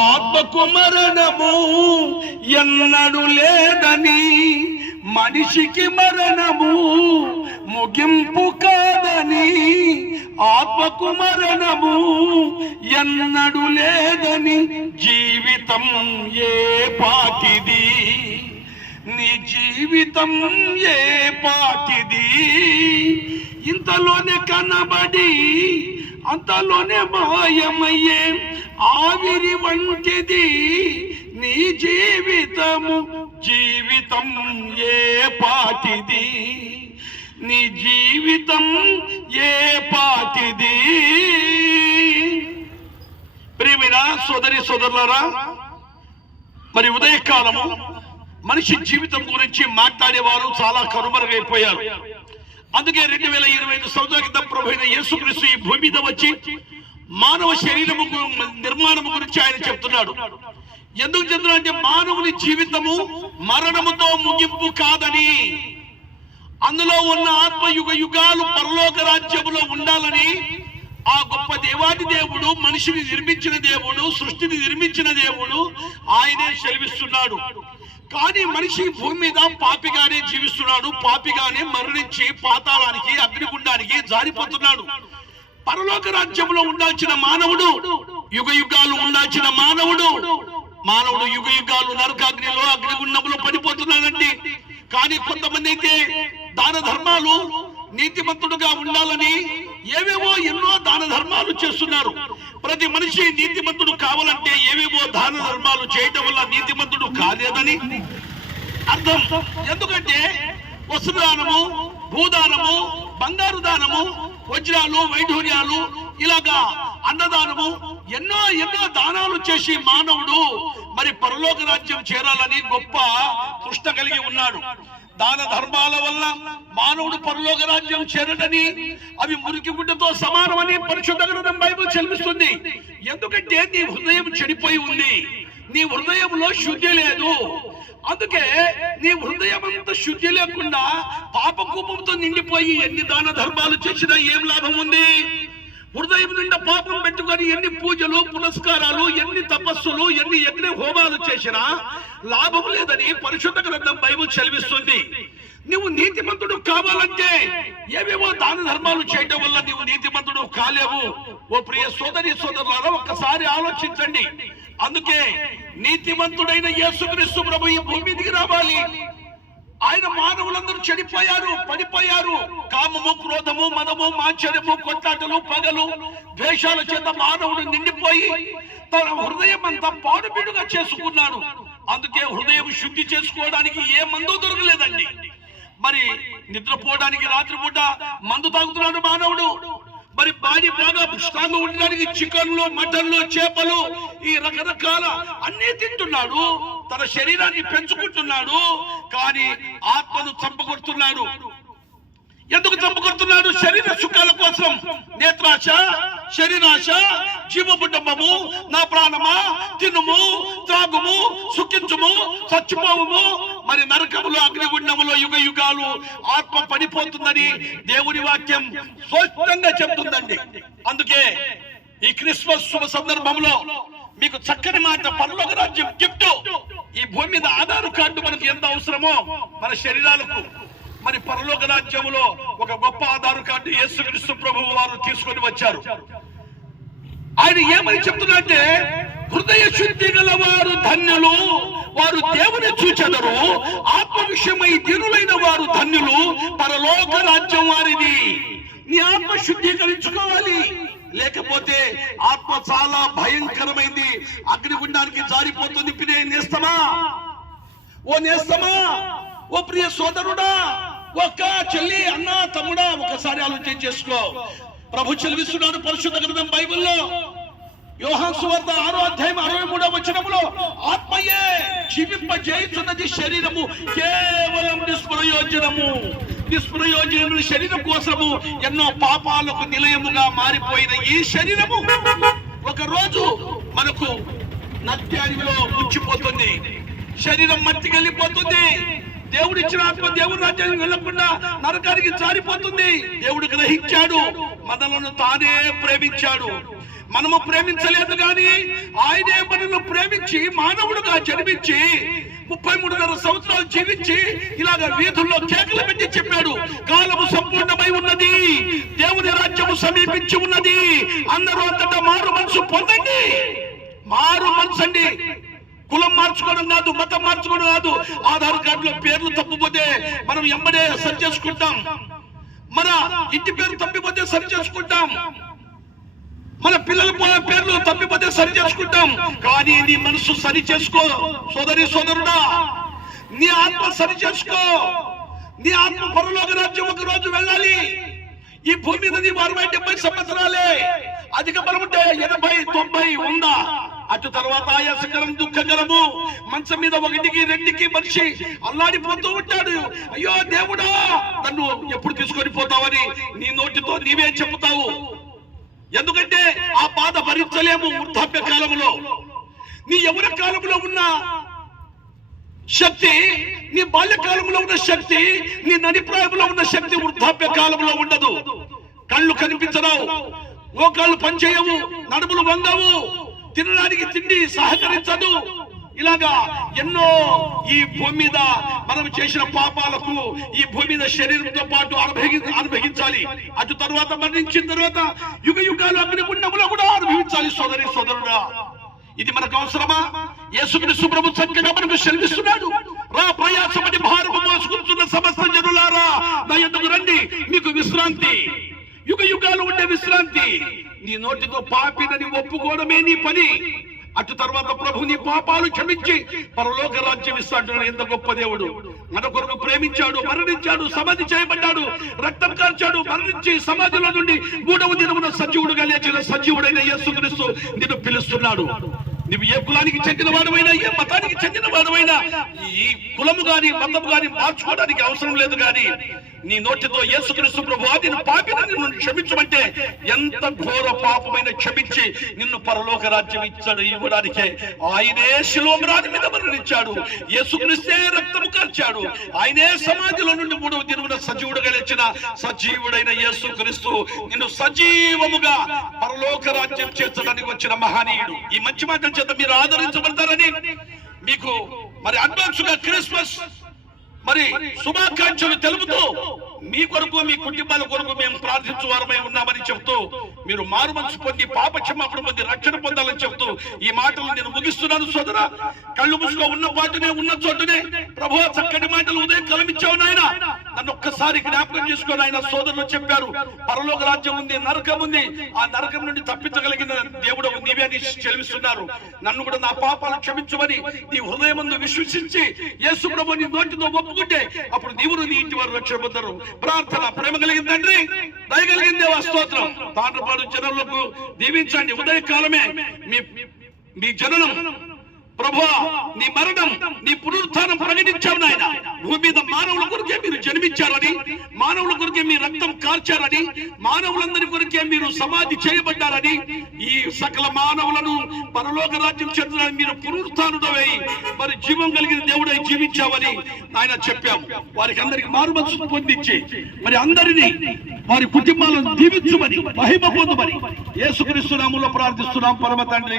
ఆత్మకు మరణము ఎన్నడు లేదని మనిషికి మరణము ముగింపు కాదని ఆత్మకు మరణము ఎన్నడు లేదని జీవితం ఏ పాటిది నీ జీవితం ఏ పాటిది ఇంతలోనే కనబడి అంతలోనే మాయమయ్యే ఆవిరి వంటిది నీ జీవితము జీవితం ఏ పాటిది? నీ జీవితం ఏ పాటిది? ప్రియమైన సోదరి సోదరులారా మరి ఉదయకాలము మనిషి జీవితం గురించి మాట్లాడేవారు చాలా కనుమరుగైపోయారు. అందుకే రెండు వేల ఇరవై ఐదు సంవత్సరాల క్రితం ప్రభు అయిన యేసుక్రీస్తు ఈ భూమి మీద వచ్చి మానవ శరీరము నిర్మాణము గురించి ఆయన చెప్తున్నాడు. ఎందుకు చెప్తున్నా అంటే మానవుని జీవితము మరణముతో ముగింపు కాదని అందులో ఉన్న ఆత్మ యుగ యుగాలు పరలోక రాజ్యములో ఉండాలని ఆ గొప్ప దేవాది దేవుడు మనిషిని నిర్మించిన దేవుడు సృష్టిని నిర్మించిన దేవుడు ఆయనే సెలవిస్తున్నాడు. కానీ మనిషి భూమి మీద పాపిగానే జీవిస్తున్నాడు పాపిగానే మరణించి పాతాళానికి అగ్నిగుండానికి జారిపోతున్నాడు. పరలోక రాజ్యంలో ఉండాల్సిన మానవుడు యుగ యుగాలు ఉండాల్సిన మానవుడు. మానవుడు యుగ యుగాలు నరకాగ్నిలో అగ్నిగుండంలో పడిపోతున్నాడండి. కానీ కొంతమంది అయితే దాన ధర్మాలు నీతిమంతుడుగా ఉండాలని ఏవేవో ఎన్నో దాన ధర్మాలు చేస్తున్నారు. ప్రతి మనిషి నీతిమంతుడు కావాలంటే ఏవేవో దాన ధర్మాలు చేయటం వల్ల నీతిమంతుడు కాలేదని అర్థం. ఎందుకంటే వస్తుదానము భూదానము బంగారు దానము వజ్రాలు వైఢూర్యాలు ఇలాగా అన్నదానము ఎన్నో ఎన్నో దానాలు చేసి మానవుడు మరి పరలోక రాజ్యం చేరాలని గొప్ప కృష్ణ కలిగి ఉన్నాడు. దాన ధర్మాల వల్ల మానవుడు పరలోక రాజ్యం చేరడని అవి మురికి గుడ్డతో సమానమని పరిశుద్ధ గ్రంథం బైబుల్ చెల్లిస్తుంది. ఎందుకంటే నీ హృదయం చెడిపోయి ఉంది. నీ హృదయంలో శుద్ధి లేదు. అందుకే నీ హృదయం అంత శుద్ధి లేకుండా పాప కోపంతో నిండిపోయి ఎన్ని దాన ధర్మాలు చేసినా ఏం లాభం ఉంది? హృదయం నిండా పాపం పెట్టుకొని ఎన్ని పూజలు పునస్కారాలు ఎన్ని తపస్సులు ఎన్ని యజ్ఞ హోమాలు చేసినా లాభం లేదని పరిశుద్ధ గ్రంథం బైబుల్ చదివిస్తుంది నువ్వు నీతిమంతుడు కావాలంటే ఏవేవో దాన ధర్మాలు చేయటం వల్ల నీవు నీతిమంతుడు కాలేవు. ఓ ప్రియ సోదరి సోదరులారా ఒక్కసారి ఆలోచించండి. అందుకే నీతిమంతుడైన యేసుక్రీస్తు ప్రభు ఈ భూమి మీదికి రావాలి. ఆయన మానవులందరూ చెడిపోయారు పడిపోయారు. కామము క్రోధము మదము మాంచర్యము కొట్లాటలు పగలు ద్వేషాల చేత మానవుడు నిండిపోయి తన హృదయం అంతా పాడుబీడుగా చేసుకున్నాడు. అందుకే హృదయం శుద్ధి చేసుకోవడానికి ఏ మందు దొరకలేదండి. మరి నిద్రపోవడానికి రాత్రిపూట మందు తాగుతున్నాడు మానవుడు. మరి బాడీ బాగా స్ట్రాంగ్ ఉండడానికి చికెన్లు మటన్లు చేపలు ఈ రకరకాల అన్ని తింటున్నాడు. తన శరీరాన్ని పెంచుకుంటున్నాడు. కానీ ఆత్మను చంపగొడుతున్నాడు. ఎందుకు చంపగొడుతున్నాడు? శరీర సుఖాల కోసం. నేత్రాశ శరీరాశ కుటుంబము నా ప్రాణమా తినుము త్రాగుము సుఖించుము చచ్చిపోవము. మరి నరకములో అగ్నిగుండములో యుగ యుగాలు ఆత్మ పడిపోతుందని దేవుని వాక్యం స్పష్టంగా చెప్తుందండి. అందుకే ఈ క్రిస్మస్ శుభ సందర్భంలో మీకు చక్కని మాట పరలోక రాజ్యం గిఫ్ట్. ఈ భూమి మీద ఆధార్ కార్డు మనకు ఎంత అవసరమో మన శరీరాలకు. మరి పరలోక రాజ్యములో ఒక గొప్ప ఆధార్ కార్డు యేసుక్రీస్తు ప్రభువు వారు తీసుకొని వచ్చారు. ఆయన ఏమని చెప్తున్నారంటే హృదయ శుద్ధి గల వారు ధన్యులు వారు దేవుని చూచెదరు ఆత్మ విషయమై దీనులైన వారు ధన్యులు పరలోక రాజ్యం వారిది. నీ ఆత్మ శుద్ధీకరించుకోవాలి. లేకపోతే ఆత్మ చాలా భయంకరమైంది. అగ్నిగుండానికి జారిపోతుంది. పినే నేస్తమా? ఓ నేస్తమా? ఓ ప్రియ సోదరుడా? ఒక్క చెల్లి అన్న తమ్ముడా ఒకసారి ఆలోచన చేసుకో. ప్రభు చెల్లిస్తున్నాడు పరిశుద్ధ గ్రంథం బైబిల్లో. యోహాన్ సువార్త ఆరో అధ్యాయం అరవై మూడో వచనములో ఆత్మయే జీవింపజేయుచున్నది శరీరము కేవలం నిష్ప్రయోజనము. నిష్ప్రయోజనమైన శరీరం కోసము ఎన్నో పాపాలకు నిలయముగా మారిపోయిన ఈ శరీరము ఒక రోజు మనకు నత్య అడవిలో ముచ్చిపోతుంది. శరీరం మట్టికి కలిపోతుంది దేవుడు ఇచ్చిన ఆత్మ దేవుడి రాజ్యానికి వెళ్ళకుండా నరకానికి జారిపోతుంది. దేవుడు గ్రహించాడు. మనలను తానే ప్రేమించాడు. మనము ప్రేమించలేదు గాని ఆయనే మనల్ని ప్రేమించి మానవుడుగా జన్మించి ముప్పై మూడున్నర సంవత్సరాలు జీవించి ఇలాగ వీధుల్లో కేకలు పెట్టి చెప్పాడు. కాలము సంపూర్ణమై ఉన్నది. దేవుని రాజ్యము సమీపించి ఉన్నది. అందరూ అంతటా మారు మనసు పొందండి. మారు మనసు అండి కులం మార్చుకోవడం కాదు మతం మార్చుకోవడం కాదు. ఆధార్ కార్డులో పేర్లు తప్పిపోతే మనం ఎంబడే సరి చేసుకుంటాం. మన ఇంటి పేరు తప్పిపోతే సరి చేసుకుంటాం. మన పిల్లల పేర్లు తప్పిపోతే సరి చేసుకుంటాం. కానీ నీ మనసు సరి చేసుకో సోదరి సోదరుడా. నీ ఆత్మ సరి చేసుకో. నీ ఆత్మ పరలోక రాజ్యం ఒక రోజు వెళ్ళాలి. ఈ భూమి మీద నీవు అరవై డెబ్బై సంవత్సరాలే. అధిక బలం ఉంటే ఎనభై తొంభై ఉందా అటు తర్వాత ఆయాసకరం దుఃఖకరము మంచం మీద ఒకటికి రెండుకి మనిషి అల్లాడిపోతూ ఉంటాడు. అయ్యో దేవుడా నన్ను ఎప్పుడు తీసుకొని పోతావని నీ నోటితో నీవే చెబుతావు. ఎందుకంటే ఆ బాధ భరించలేము వృద్ధాప్య కాలంలో. నీ ఎవరి కాలంలో ఉన్న శక్తి నీ బాల్యకాలంలో ఉన్న శక్తి నీ నడిప్రాయంలో ఉన్న శక్తి వృద్ధాప్య కాలంలో ఉండదు. కళ్ళు కనిపించరావు. మోకాళ్ళు పనిచేయవు నడుములు వంగవు. తినడానికి తిండి సహకరించదు. ఇలాగా ఎన్నో ఈ భూమి మీద మనం చేసిన పాపాలకు ఈ భూమి మీద శరీరంతో పాటు అనుభవి అనుభవించాలి. అటు తర్వాత మరణించిన తర్వాత యుగ యుగాలు అగ్నిగుండంలో కూడా అనుభవించాలి సోదరి సోదరుడా. ఇది మనకు అవసరమా? యేసుక్రీస్తు సుప్రభు చక్కగా మనకు సెలవిస్తున్నాడు. రా ప్రయాసపడి భారము మోసుకుంటున్న సమస్త జనులారా నా ఎందుకు రండి? మీకు విశ్రాంతి. యుగ యుగాలు ఉండే విశ్రాంతి. నీ నోటితో పాపినని ఒప్పుకోవడమే నీ పని. అటు తర్వాత ప్రభు నీ పాపాలు క్షమించి పరలోక రాజ్యం ఇస్తాడు ఎంత గొప్ప దేవుడు. మన కొరకు ప్రేమించాడు మరణించాడు సమాధి చేయబడ్డాడు రక్తం కార్చాడు మరణించి సమాధిలో నుండి మూడవ దినమున సజీవుడుగా లేచిన సజీవుడైన యేసుక్రీస్తు నిన్ను పిలుస్తున్నాడు. నువ్వు ఏ కులానికి చెందిన వాడమైనా ఏ మతానికి చెందిన వాడమైనా ఈ కులము గాని మతము గాని మార్చుకోవడానికి అవసరం లేదు గాని నీ నోటితో యేసుక్రీస్తు ప్రభు నిన్ను పాపిన నన్ను క్షమించమంటే ఎంత ఘోర పాపమైన క్షమించి నిన్ను పరలోక రాజ్యం ఇచ్చాడు ఇవ్వడానికే. ఆయనే శిలోమరాని మీద మరణించాడు. యేసుక్రీస్తే రక్తము కార్చాడు. ఆయనే సమాధిలో నుండి మూడవ దినమున సజీవుడుగా లేచిన సజీవుడైన యేసుక్రీస్తు నిన్ను సజీవముగా పరలోక రాజ్యం చేర్చడానికి వచ్చిన మహనీయుడు. ఈ మంచి మాటల చేత మీరు ఆదరించబడతారని మీకు మరి అడ్వాన్స్గా క్రిస్మస్ మరి శుభాకాంక్షలు తెలుపుతూ మీ కొరకు మీ కుటుంబాల కొరకు మేము ప్రార్థించు వారమై ఉన్నామని చెప్తూ మీరు మారు మనసు పొంది పాప క్షమాపణ పొంది రక్షణ పొందాలని చెప్తూ ఈ మాటలు నేను ముగిస్తున్నాను సోదరా. కళ్ళు మూసుకో ఉన్న పాటనే ఉన్న చోటునే. ప్రభు చక్కటి మాటలు ఉదయం కలమిచ్చావు నాయన. అని ఒక్కసారి జ్ఞాపకం చేసుకొని ఆయన సోదరులు చెప్పారు పరలోక రాజ్యం ఉంది నరకం ఉంది. ఆ నరకం నుండి తప్పించగలిగిన దేవుడు నీవే అని చెల్లిస్తున్నారు. నన్ను కూడా నా పాపాలు క్షమించమని నీ హృదయం ముందు విశ్వసించి యేసు ప్రభు నీ నోటితో ఒప్పుకుంటే అప్పుడు దేవుడు నీ ఇంటి వారు రక్షణ పొందరు ప్రార్థన ప్రేమ కలిగిన తండ్రి దయగలిగిన దేవా స్తోత్రం. తాండ్రపాడు జనులకు దీవించండి. ఉదయకాలమే మీ మీ జననం ప్రభు నీ మరణం నీ పునరుత్థానం ప్రకటించావు నాయన. భూమి మీద మానవుల కొరకే మీరు జన్మించారని మానవుల కొరకే మీ రక్తం కార్చారని మానవులందరి కొరకే మీరు సమాధి చేయబడ్డారని ఈ సకల మానవులను పరలోక రాజ్యం చెందడానికి మీరు పునరుత్థానుడవై మరి జీవం కలిగిన దేవుడై జీవించావని ఆయన చెప్పాము వారికి అందరికి మారుమనసు పొందించి మరి అందరినీ వారి కుటుంబాలను దీవించుమని మహిమ పొందుమని యేసుక్రీస్తు నామంలో ప్రార్థిస్తున్నాం. పరమ తండ్రి